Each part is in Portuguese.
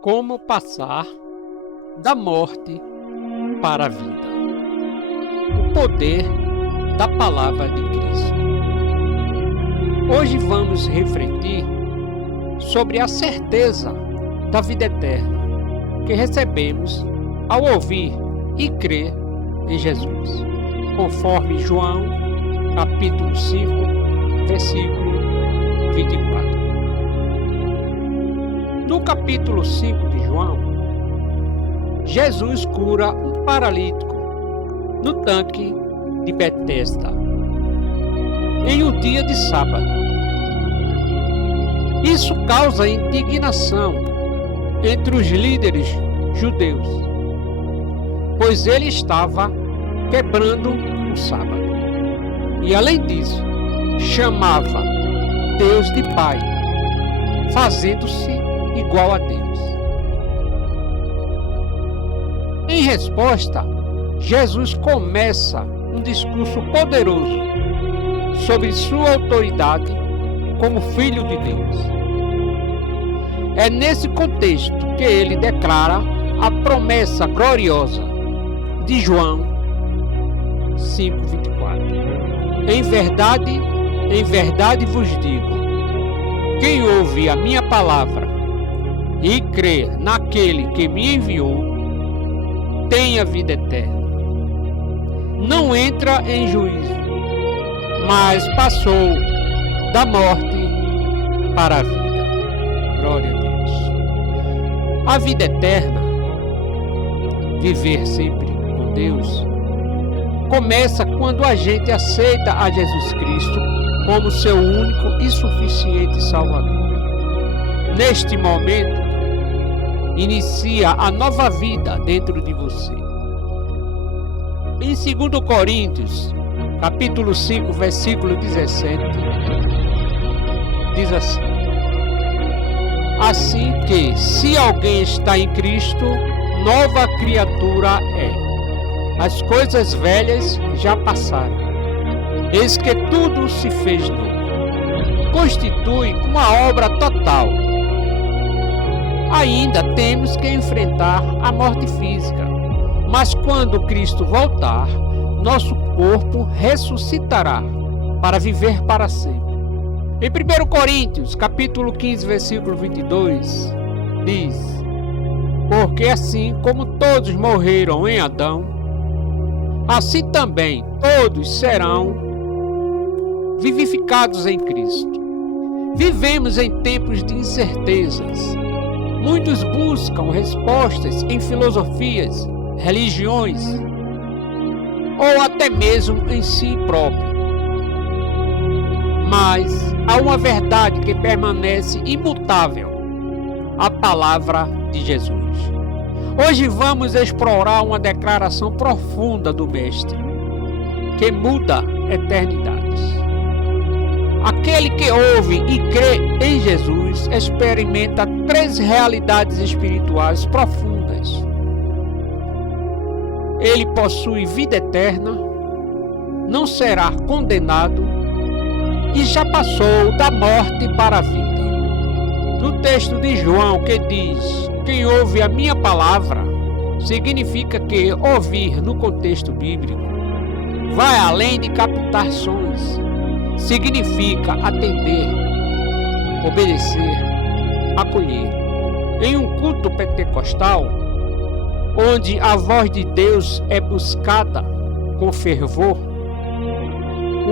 Como passar da morte para a vida. O poder da palavra de Cristo. Hoje vamos refletir sobre a certeza da vida eterna que recebemos ao ouvir e crer em Jesus, conforme João, capítulo 5, versículo 24. No capítulo 5 de João, Jesus cura um paralítico no tanque de Betesda, em um dia de sábado. Isso causa indignação entre os líderes judeus, pois ele estava quebrando o sábado. E além disso, chamava Deus de Pai, fazendo-se igual a Deus. Em resposta, Jesus começa um discurso poderoso sobre sua autoridade como Filho de Deus. É nesse contexto que ele declara a promessa gloriosa de João 5:24. Em verdade vos digo, quem ouve a minha palavra e crê naquele que me enviou, tem a vida eterna. Não entra em juízo, mas passou da morte para a vida. Glória a Deus. A vida eterna, viver sempre com Deus, começa quando a gente aceita a Jesus Cristo como seu único e suficiente Salvador. Neste momento, inicia a nova vida dentro de você. Em 2 Coríntios, capítulo 5, versículo 17, diz assim: assim que, se alguém está em Cristo, nova criatura é. As coisas velhas já passaram. Eis que tudo se fez novo. Constitui uma obra total. Ainda temos que enfrentar a morte física, mas quando Cristo voltar, nosso corpo ressuscitará para viver para sempre. Em 1 Coríntios, capítulo 15, versículo 22, diz: porque assim como todos morreram em Adão, assim também todos serão vivificados em Cristo. Vivemos em tempos de incertezas. Muitos buscam respostas em filosofias, religiões ou até mesmo em si próprio. Mas há uma verdade que permanece imutável: a palavra de Jesus. Hoje vamos explorar uma declaração profunda do Mestre, que muda eternidades. Aquele que ouve e crê em Jesus experimenta 3 realidades espirituais profundas. Ele possui vida eterna, não será condenado e já passou da morte para a vida. No texto de João que diz: quem ouve a minha palavra, significa que ouvir no contexto bíblico vai além de captar sons. Significa atender, obedecer, acolher. Em um culto pentecostal, onde a voz de Deus é buscada com fervor,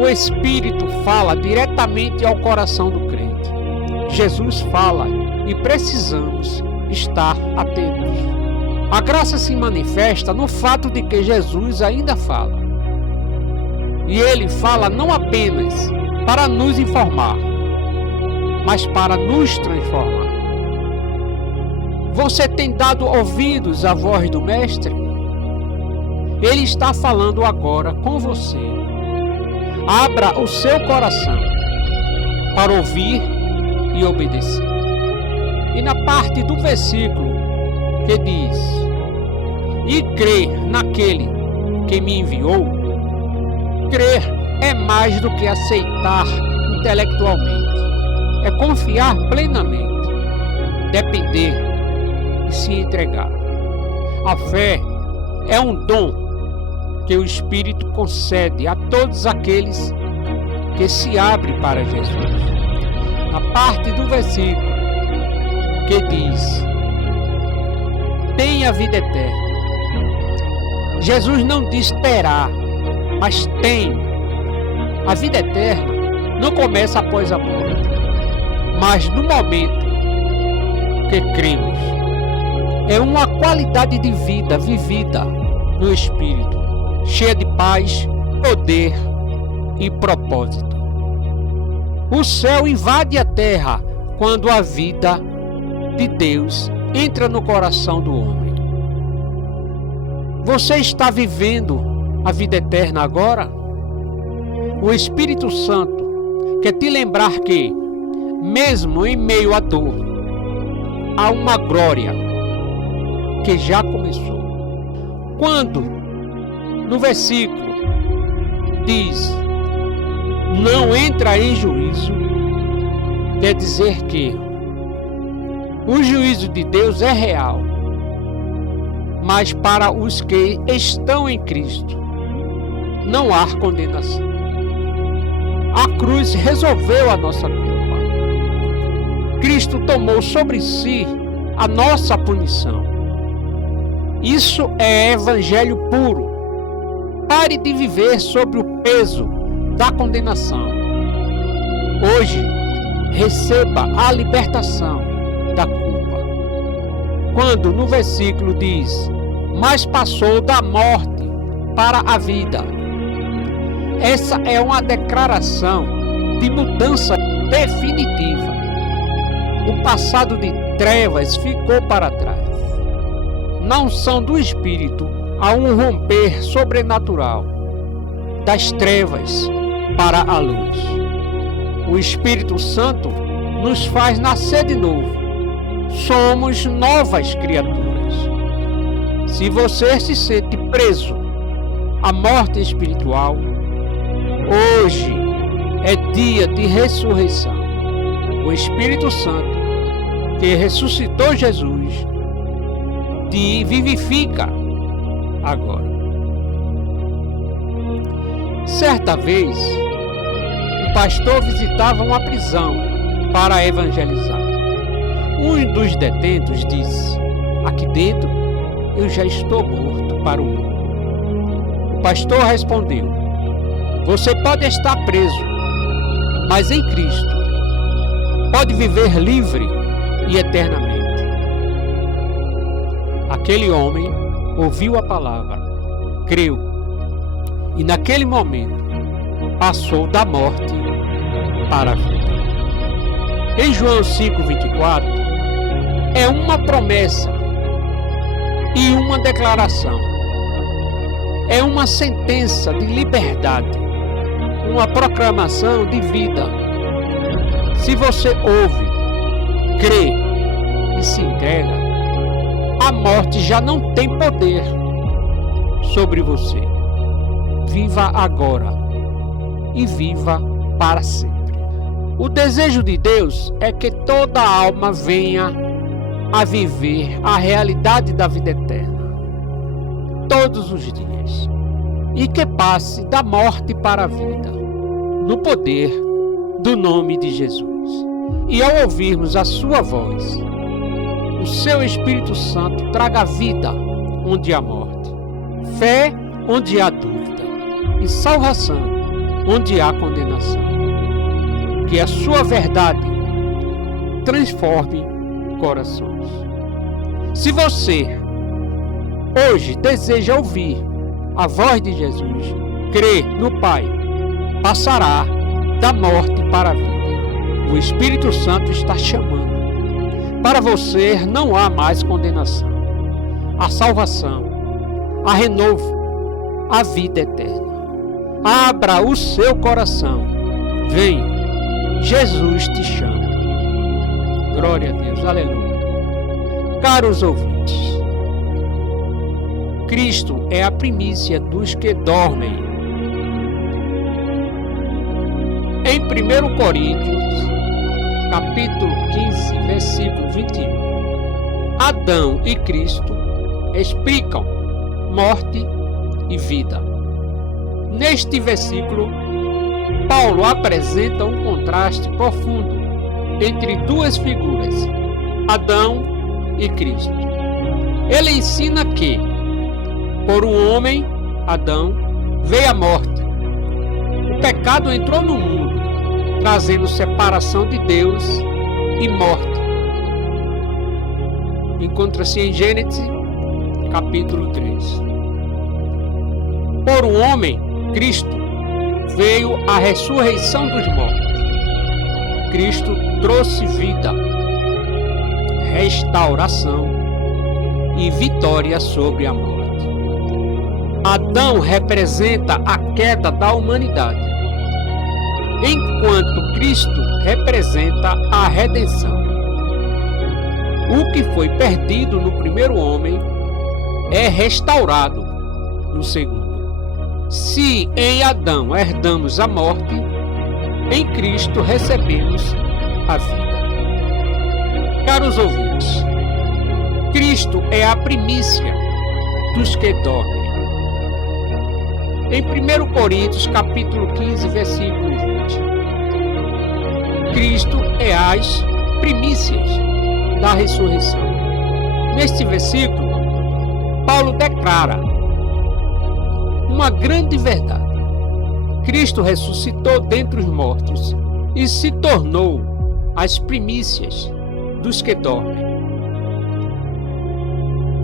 o Espírito fala diretamente ao coração do crente. Jesus fala e precisamos estar atentos. A graça se manifesta no fato de que Jesus ainda fala. E ele fala não apenas para nos informar, mas para nos transformar. Você tem dado ouvidos à voz do Mestre? Ele está falando agora com você. Abra o seu coração para ouvir e obedecer. E na parte do versículo que diz: e crer naquele que me enviou, crer é mais do que aceitar intelectualmente, é confiar plenamente, depender se entregar. A fé é um dom que o Espírito concede a todos aqueles que se abrem para Jesus. Na parte do versículo que diz: tem a vida eterna. Jesus não diz terá, mas tem. A vida eterna não começa após a morte, mas no momento que cremos. É uma qualidade de vida vivida no Espírito, cheia de paz, poder e propósito. O céu invade a terra quando a vida de Deus entra no coração do homem. Você está vivendo a vida eterna agora? O Espírito Santo quer te lembrar que, mesmo em meio à dor, há uma glória que já começou. Quando no versículo diz: não entra em juízo, quer dizer que o juízo de Deus é real, mas para os que estão em Cristo não há condenação. A cruz resolveu a nossa culpa. Cristo tomou sobre si a nossa punição. Isso é evangelho puro. Pare de viver sobre o peso da condenação. Hoje, receba a libertação da culpa. Quando no versículo diz: mas passou da morte para a vida. Essa é uma declaração de mudança definitiva. O passado de trevas ficou para trás. Na unção do Espírito há um romper sobrenatural das trevas para a luz. O Espírito Santo nos faz nascer de novo. Somos novas criaturas. Se você se sente preso à morte espiritual, hoje é dia de ressurreição. O Espírito Santo, que ressuscitou Jesus, te vivifica agora. Certa vez, um pastor visitava uma prisão para evangelizar. Um dos detentos disse: aqui dentro eu já estou morto para o mundo. O pastor respondeu: você pode estar preso, mas em Cristo pode viver livre e eternamente. Aquele homem ouviu a palavra, creu, e naquele momento passou da morte para a vida. Em João 5,24, é uma promessa e uma declaração. É uma sentença de liberdade, uma proclamação de vida. Se você ouve, crê e se entrega, a morte já não tem poder sobre você. Viva agora e viva para sempre. O desejo de Deus é que toda alma venha a viver a realidade da vida eterna todos os dias e que passe da morte para a vida no poder do nome de Jesus. E ao ouvirmos a sua voz, o seu Espírito Santo traga vida onde há morte, fé onde há dúvida e salvação onde há condenação. Que a sua verdade transforme corações. Se você hoje deseja ouvir a voz de Jesus, crê no Pai, passará da morte para a vida. O Espírito Santo está chamando. Para você não há mais condenação. A salvação, a renovo, a vida eterna. Abra o seu coração. Vem, Jesus te chama. Glória a Deus, aleluia. Caros ouvintes, Cristo é a primícia dos que dormem. Em 1 Coríntios, capítulo 15, versículo 21, Adão e Cristo explicam morte e vida. Neste versículo, Paulo apresenta um contraste profundo entre duas figuras, Adão e Cristo. Ele ensina que, por um homem, Adão, veio a morte. O pecado entrou no mundo, trazendo separação de Deus e morte. Encontra-se em Gênesis, capítulo 3. Por um homem, Cristo, veio a ressurreição dos mortos. Cristo trouxe vida, restauração e vitória sobre a morte. Adão representa a queda da humanidade, enquanto Cristo representa a redenção. O que foi perdido no primeiro homem é restaurado no segundo. Se em Adão herdamos a morte, em Cristo recebemos a vida. Caros ouvintes, Cristo é a primícia dos que dormem. Em 1 Coríntios, capítulo 15, versículo 20, Cristo é as primícias da ressurreição. Neste versículo, Paulo declara uma grande verdade. Cristo ressuscitou dentre os mortos e se tornou as primícias dos que dormem.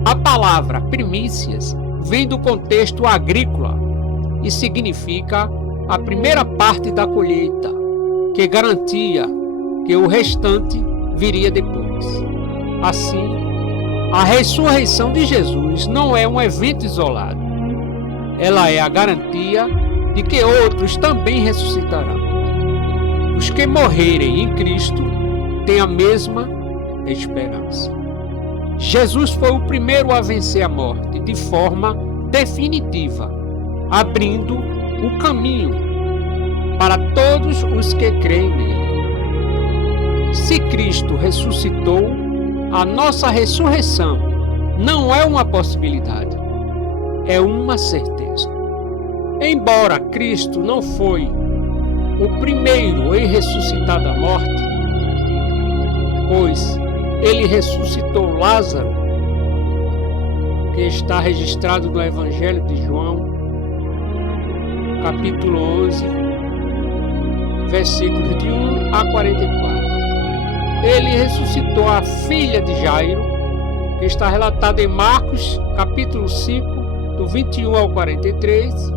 A palavra primícias vem do contexto agrícola e significa a primeira parte da colheita, que garantia que o restante viria depois. Assim, a ressurreição de Jesus não é um evento isolado. Ela é a garantia de que outros também ressuscitarão. Os que morrerem em Cristo têm a mesma esperança. Jesus foi o primeiro a vencer a morte de forma definitiva, abrindo o caminho para todos os que creem nele. Se Cristo ressuscitou, a nossa ressurreição não é uma possibilidade, é uma certeza. Embora Cristo não foi o primeiro em ressuscitar da morte, pois ele ressuscitou Lázaro, que está registrado no Evangelho de João, capítulo 11, versículos de 1 a 44. Ele ressuscitou a filha de Jairo, que está relatada em Marcos, capítulo 5, do 21 ao 43,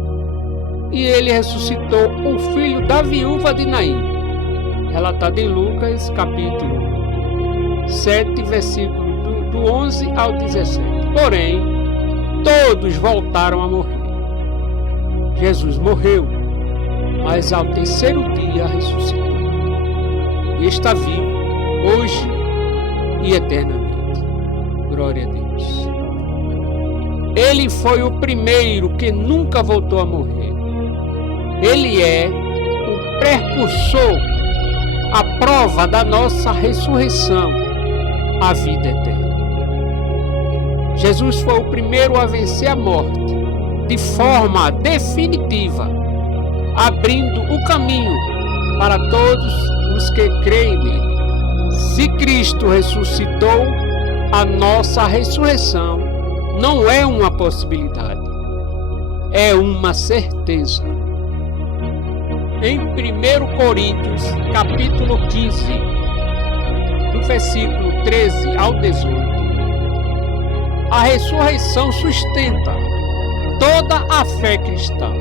e ele ressuscitou o filho da viúva de Naim, relatado em Lucas, capítulo 7, versículo do 11 ao 17. Porém, todos voltaram a morrer. Jesus morreu, mas ao terceiro dia ressuscitou, e está vivo, hoje e eternamente. Glória a Deus. Ele foi o primeiro que nunca voltou a morrer. Ele é o precursor, a prova da nossa ressurreição, a vida eterna. Jesus foi o primeiro a vencer a morte de forma definitiva, abrindo o caminho para todos os que creem nele. Se Cristo ressuscitou, a nossa ressurreição não é uma possibilidade, é uma certeza. Em 1 Coríntios, capítulo 15, do versículo 13 ao 18, a ressurreição sustenta toda a fé cristã.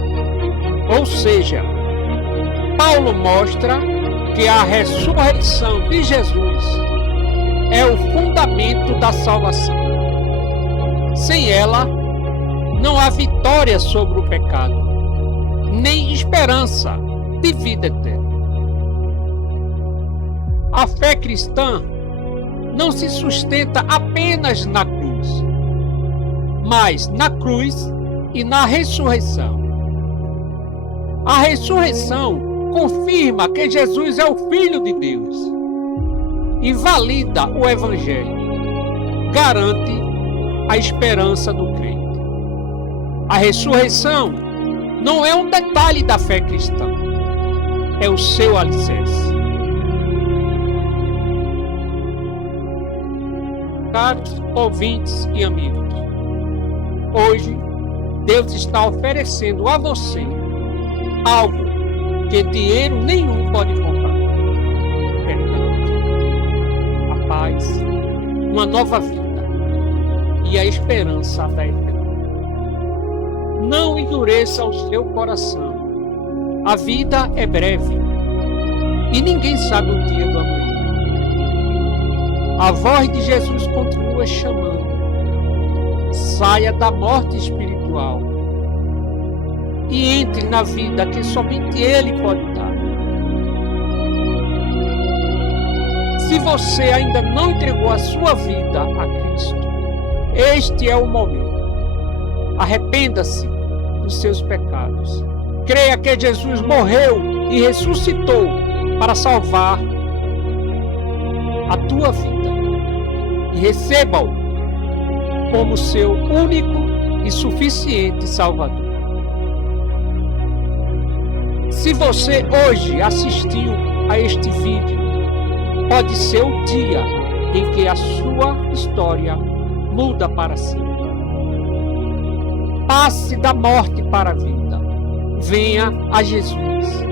Ou seja, Paulo mostra que a ressurreição de Jesus é o fundamento da salvação. Sem ela, não há vitória sobre o pecado, nem esperança de vida eterna. A fé cristã não se sustenta apenas na cruz, mas na cruz e na ressurreição. A ressurreição confirma que Jesus é o Filho de Deus, invalida o Evangelho, garante a esperança do crente. A ressurreição não é um detalhe da fé cristã, é o seu alicerce. Caros ouvintes e amigos, hoje Deus está oferecendo a você algo que dinheiro nenhum pode comprar: a paz, uma nova vida e a esperança da eternidade. Não endureça o seu coração. A vida é breve e ninguém sabe o dia do amanhã. A voz de Jesus continua chamando: saia da morte espiritual e entre na vida que somente Ele pode dar. Se você ainda não entregou a sua vida a Cristo, este é o momento. Arrependa-se dos seus pecados. Creia que Jesus morreu e ressuscitou para salvar a tua vida e receba-o como seu único e suficiente Salvador. Se você hoje assistiu a este vídeo, pode ser o dia em que a sua história muda para sempre. Passe da morte para a vida. Venha a Jesus.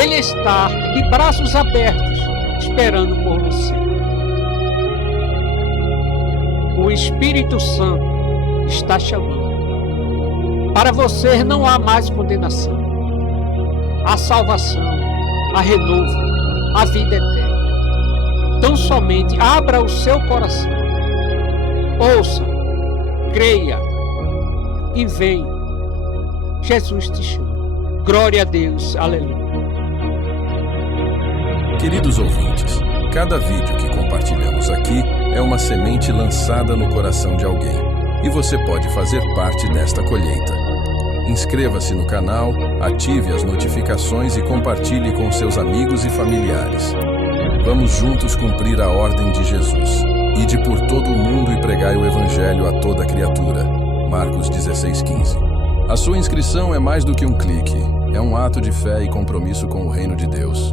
Ele está de braços abertos, esperando por você. O Espírito Santo está chamando. Para você não há mais condenação. Há salvação, há renovo, há vida eterna. Tão somente abra o seu coração. Ouça, creia e vem. Jesus te chama. Glória a Deus. Aleluia. Queridos ouvintes, cada vídeo que compartilhamos aqui é uma semente lançada no coração de alguém, e você pode fazer parte desta colheita. Inscreva-se no canal, ative as notificações e compartilhe com seus amigos e familiares. Vamos juntos cumprir a ordem de Jesus. Ide por todo o mundo e pregai o Evangelho a toda criatura. Marcos 16:15. A sua inscrição é mais do que um clique. É um ato de fé e compromisso com o reino de Deus.